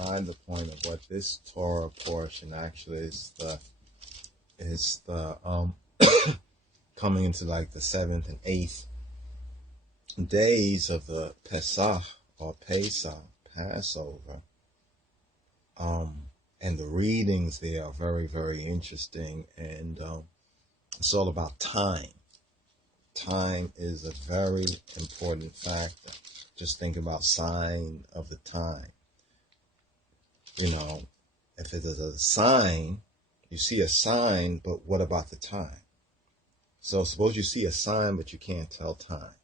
beside the point of what this Torah portion actually is the coming into like the 7th and 8th days of the Pesach or Pesach, Passover. And the readings there are very, very interesting, and it's all about time. Time is a very important factor. Just think about sign of the time. You know, if it is a sign, you see a sign, but what about the time? So suppose you see a sign, but you can't tell time,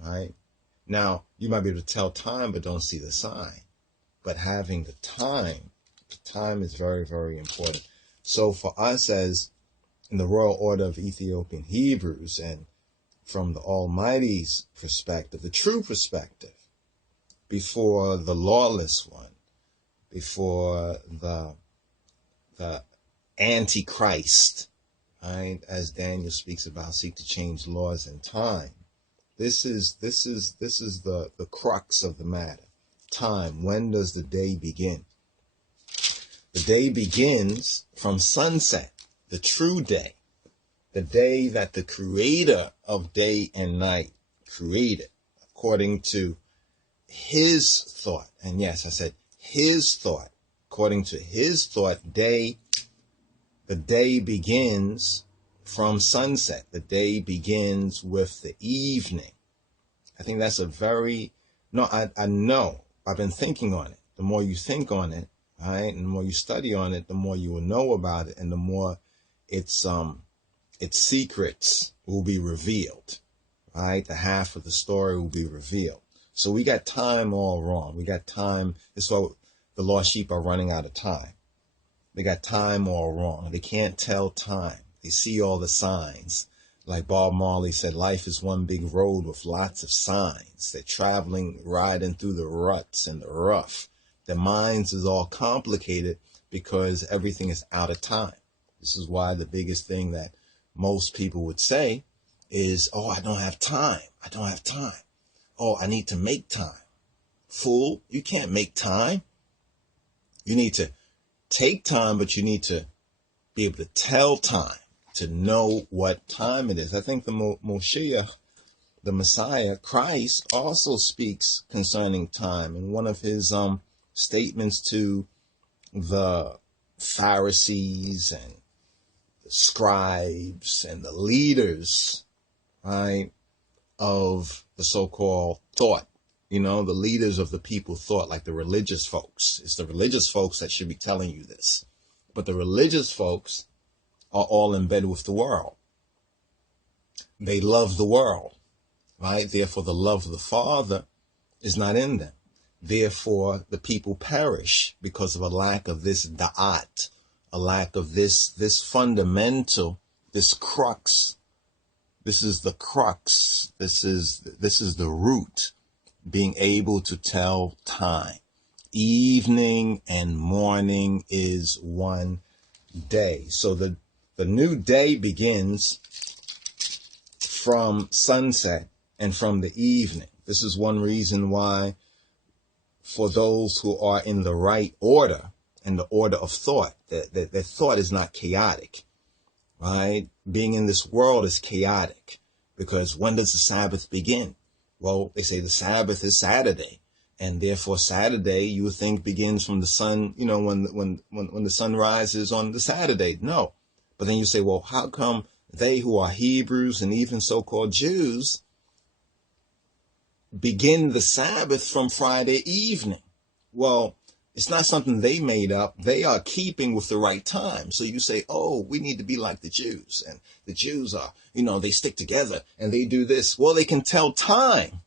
right? Now, you might be able to tell time, but don't see the sign. But having the time is very, very important. So for us as in the Royal Order of Ethiopian Hebrews, and from the Almighty's perspective, the true perspective, before the lawless one, before the Antichrist, right? As Daniel speaks about, seek to change laws and time. This is the crux of the matter. Time. When does the day begin? The day begins from sunset, the true day, the day that the creator of day and night created according to his thought. And yes, I said his thought. According to his thought, the day begins from sunset. The day begins with the evening. I think that's I know. I've been thinking on it. The more you think on it, right, and the more you study on it, the more you will know about it, and the more its secrets will be revealed, right? The half of the story will be revealed. So we got time all wrong. We got time. That's why the lost sheep are running out of time. They got time all wrong. They can't tell time. They see all the signs. Like Bob Marley said, life is one big road with lots of signs. They're traveling, riding through the ruts and the rough. Their minds is all complicated because everything is out of time. This is why the biggest thing that most people would say is, oh, I don't have time. I don't have time. Oh, I need to make time. Fool, you can't make time. You need to take time, but you need to be able to tell time, to know what time it is. I think the Moshiach, the Messiah, Christ, also speaks concerning time. In one of his statements to the Pharisees and the scribes and the leaders, right, of the so-called thought, the leaders of the people thought, like the religious folks. It's the religious folks that should be telling you this. But the religious folks are all in bed with the world. They love the world, right? Therefore, the love of the Father is not in them. Therefore, the people perish because of a lack of this da'at, a lack of this fundamental, this crux. This is the crux. This is the root, being able to tell time. Evening and morning is one day. So the new day begins from sunset and from the evening. This is one reason why, for those who are in the right order, in the order of thought, that their thought is not chaotic, right? Being in this world is chaotic, because when does the Sabbath begin? Well, they say the Sabbath is Saturday, and therefore Saturday you would think begins from the sun, when the sun rises on the Saturday. No. But then you say, well, how come they who are Hebrews and even so-called Jews begin the Sabbath from Friday evening? Well, it's not something they made up. They are keeping with the right time. So you say, oh, we need to be like the Jews. And the Jews are, they stick together and they do this. Well, they can tell time.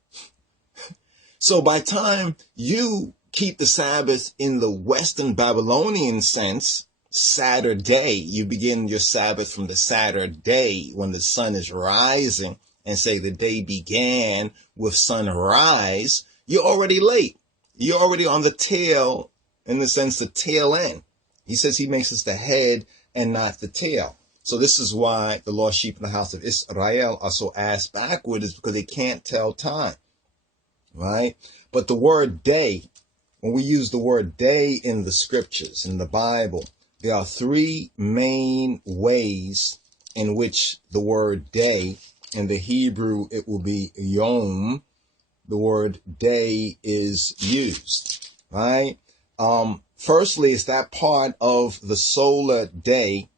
So by time you keep the Sabbath in the Western Babylonian sense, Saturday, you begin your Sabbath from the Saturday when the sun is rising, and say the day began with sunrise, you're already late. You're already on the tail, in the sense, the tail end. He says he makes us the head and not the tail. So this is why the lost sheep in the house of Israel are so ass backward, is because they can't tell time, right? But the word day when we use the word day in the scriptures, in the Bible, there are three main ways in which the word day, in the Hebrew, it will be yom, the word day is used, right? Firstly, it's that part of the solar day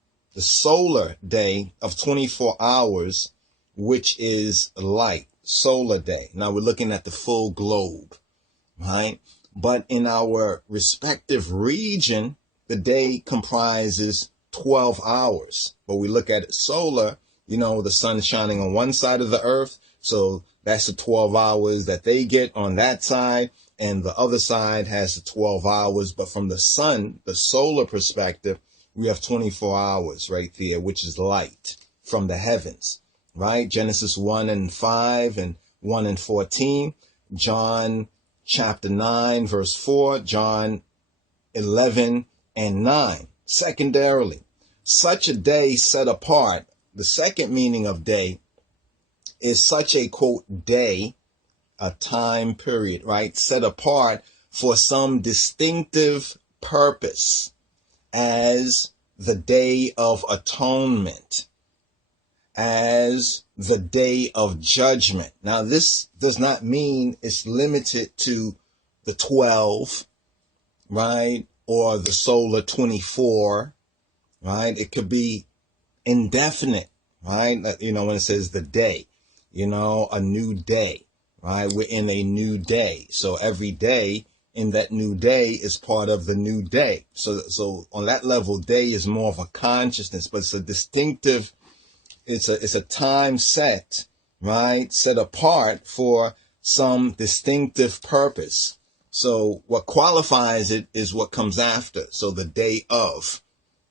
of 24 hours, which is light, solar day. Now we're looking at the full globe, right? But in our respective region, the day comprises 12 hours. But we look at it solar, the sun shining on one side of the earth. So that's the 12 hours that they get on that side. And the other side has the 12 hours. But from the sun, the solar perspective, we have 24 hours right there, which is light from the heavens, right? Genesis 1:5 and 1:14, John chapter 9, verse 4, John 11:9. Secondarily, such a day set apart, the second meaning of day is such a, quote, day, a time period, right? Set apart for some distinctive purpose, as the Day of Atonement, as the Day of Judgment. Now, this does not mean it's limited to the 12, right? Or the solar 24, right? It could be indefinite, right? When it says the day, a new day, right? We're in a new day. So every day in that new day is part of the new day. So on that level, day is more of a consciousness, but it's a distinctive, it's a time set, right? Set apart for some distinctive purpose. So what qualifies it is what comes after. So the day of,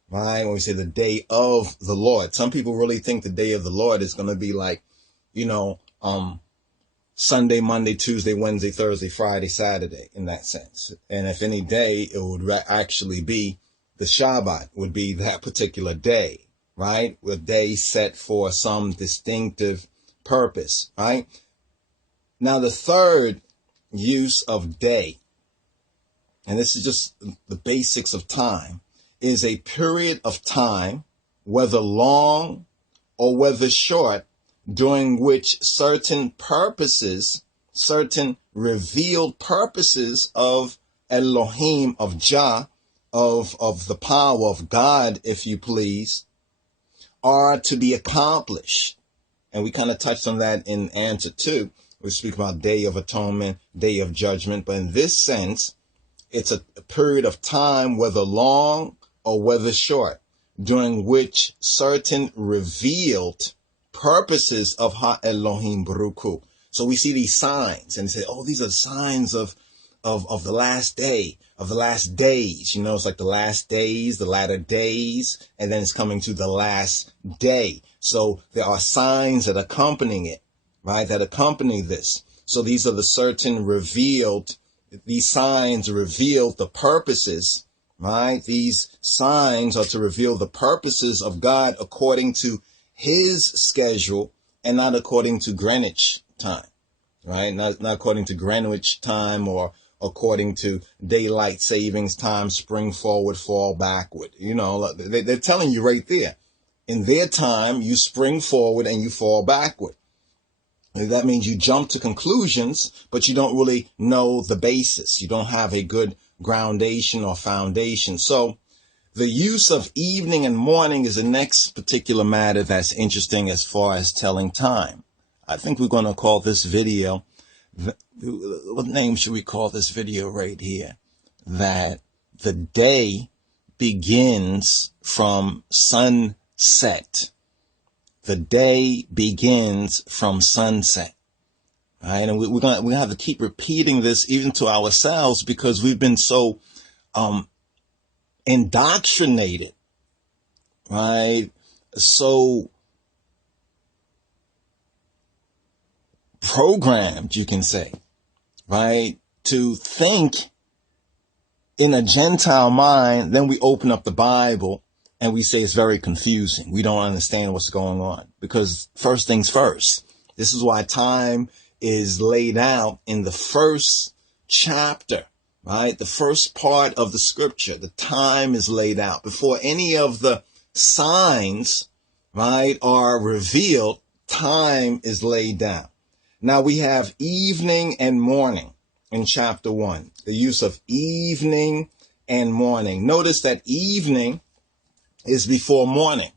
right? When we say the day of the Lord, some people really think the day of the Lord is going to be like, Sunday, Monday, Tuesday, Wednesday, Thursday, Friday, Saturday, in that sense. And if any day, it would actually be the Shabbat, would be that particular day, right? A day set for some distinctive purpose, right? Now, the third use of day, and this is just the basics of time, is a period of time, whether long or whether short, during which certain purposes, certain revealed purposes of Elohim, of Jah, of the power of God, if you please, are to be accomplished. And we kind of touched on that in answer 2. We speak about Day of Atonement, Day of Judgment. But in this sense, it's a period of time, whether long or whether short, during which certain revealed purposes of Ha Elohim Baruch. So we see these signs and say, oh, these are signs of the last day, of the last days. It's like the last days, the latter days, and then it's coming to the last day. So there are signs that accompany it, right? That accompany this. So these are the certain revealed, these signs reveal the purposes, right? These signs are to reveal the purposes of God according to his schedule and not according to Greenwich time, right? Not according to Greenwich time or according to daylight savings time, spring forward, fall backward. They're telling you right there. In their time, you spring forward and you fall backward. And that means you jump to conclusions, but you don't really know the basis. You don't have a good groundation or foundation. So the use of evening and morning is the next particular matter that's interesting as far as telling time. I think we're going to call this video, what name should we call this video right here? That the day begins from sunset. The day begins from sunset. Right? And we're going to have to keep repeating this even to ourselves because we've been so indoctrinated, right? So programmed, you can say, right? To think in a Gentile mind, then we open up the Bible and we say it's very confusing. We don't understand what's going on because first things first. This is why time is laid out in the first chapter, right? The first part of the scripture, the time is laid out before any of the signs, right, are revealed. Time is laid down. Now we have evening and morning in chapter 1, the use of evening and morning. Notice that evening is before morning.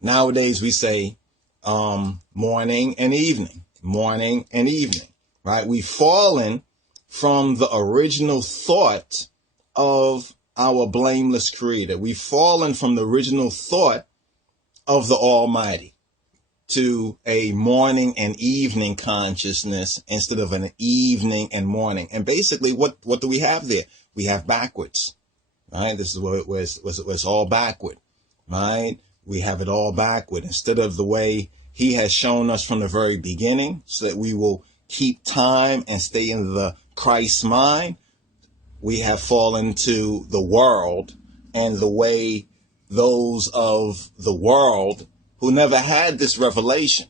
Nowadays we say morning and evening, right? We've fallen from the original thought of our blameless creator. We've fallen from the original thought of the Almighty to a morning and evening consciousness instead of an evening and morning. And basically, what do we have there? We have backwards, right? This is where it's all backward, right? We have it all backward instead of the way he has shown us from the very beginning, so that we will keep time and stay in the Christ mind. We have fallen to the world and the way those of the world who never had this revelation.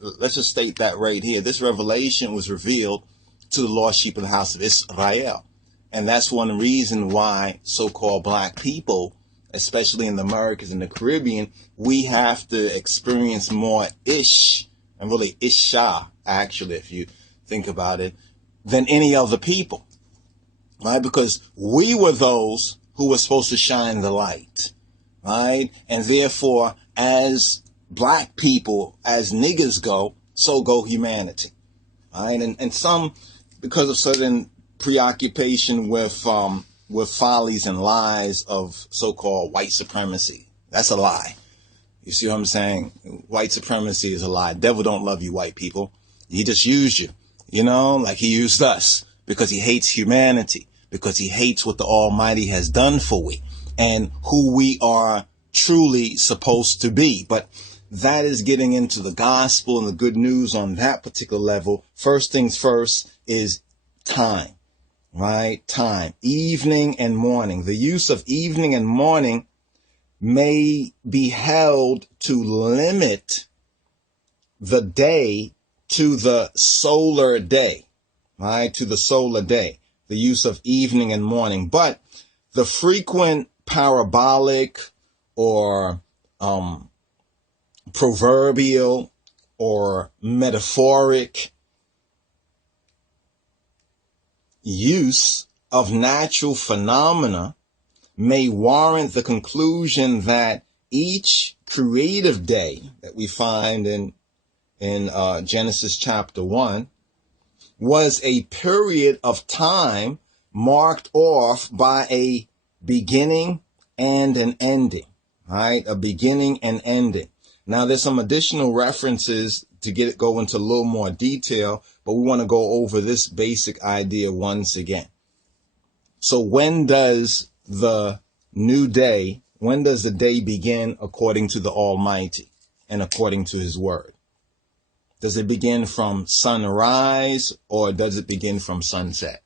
Let's just state that right here. This revelation was revealed to the lost sheep of the house of Israel. And that's one reason why so-called black people, especially in the Americas and the Caribbean, we have to experience more ish, and really isha, actually, if you think about it, than any other people, right? Because we were those who were supposed to shine the light, right? And therefore, as black people, as niggers go, so go humanity, right? And some, because of certain preoccupation with follies and lies of so-called white supremacy. That's a lie. You see what I'm saying? White supremacy is a lie. Devil don't love you, white people. He just used you, you know, like he used us, because he hates humanity, because he hates what the Almighty has done for we and who we are truly supposed to be. But that is getting into the gospel and the good news on that particular level. First things first is time, right? Time, evening and morning. The use of evening and morning may be held to limit the day to the solar day, right? To the solar day, the use of evening and morning. But the frequent parabolic or proverbial or metaphoric use of natural phenomena may warrant the conclusion that each creative day that we find in Genesis chapter 1 was a period of time marked off by a beginning and an ending, right? A beginning and ending. Now, there's some additional references to go into a little more detail, but we want to go over this basic idea once again. So when does the day begin according to the Almighty and according to his word? Does it begin from sunrise or does it begin from sunset?